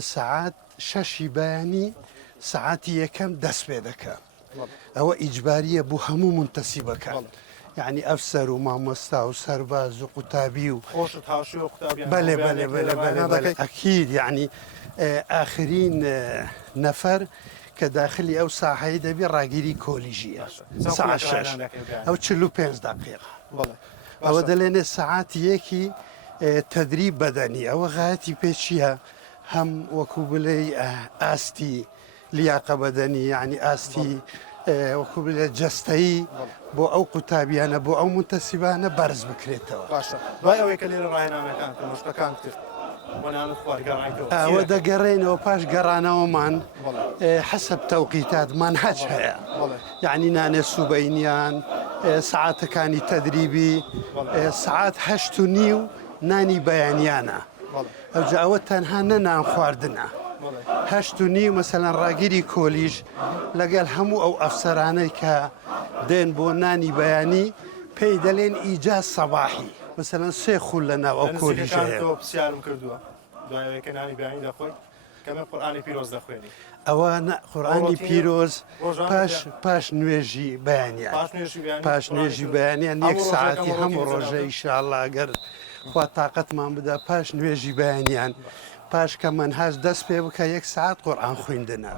سعات شەشی بەیانی سعاتی یەکەم دەست پێ دەکات ئەوە ئیجباریە بۆ هەموو منتەسیبەکان یعنی ئەفسەر و مامۆستا و سەرباز و قوتابی و بەڵێ بەڵێ بەڵێ بەڵێ ئەکید یعنی ئاخرین نەفەر کە داخلی ئەو ساحەیە دەبێ ڕاگیری کۆلیژیە ساعت 6 ئەو 45 دقیقە ئەوە دەڵێنێ سعاتی یەکی تەدریب بەدەنی ئەوە غایەتی پێچیە هەم وەکو بڵێ ئاستی لیاقە بەدەنی یعنی ئاستی وەکو بڵێ جەستەیی بۆ ئەو قوتابیانە بۆ ئەو منتەسیبانە بەرز بکرێتەوە باشە دوای ئەوەی کە لێرە ڕاهێنانەکان کە مشتەکان کرد ئەوە دەگەڕێنەوە پاش گەڕانەوەمان حەسب تەوقیتاتمان هەچ هەیە یعنی نانێ سوبەینیان سعاتەکانی تەدریبی سعات 8:30 نانی بەیانیانە ئەوجا ئەوە تەنها نەنان خواردنە 8:30 مەسەلەن ڕاگیری کۆلیژ لەگەڵ هەموو ئەو ئەفسەرانەی کە دێن بۆ نانی بەیانی پێی دەڵێن ئیجاز سەباحی مەسەلەن 3 خول لە ناو ئەو کۆلیژەیە پرسیارم کردووە دوایەوەی کە نانی بەیانی دەخۆی کەمە قورئانی پیرۆز دەخوێنی ئەوە قورئانی پیرۆز پاش نوێژی بەیانیان پاش نوێژی بەیانیان 1 ساعتی هەموو ڕۆژە ئینشاءالله ئەگەر خوا تااقەتمان بدا پاش نوێژی بەیانیان پاش کە مەنهاج دەست پێ بکە 1 ساعت قورئان خوێندنە.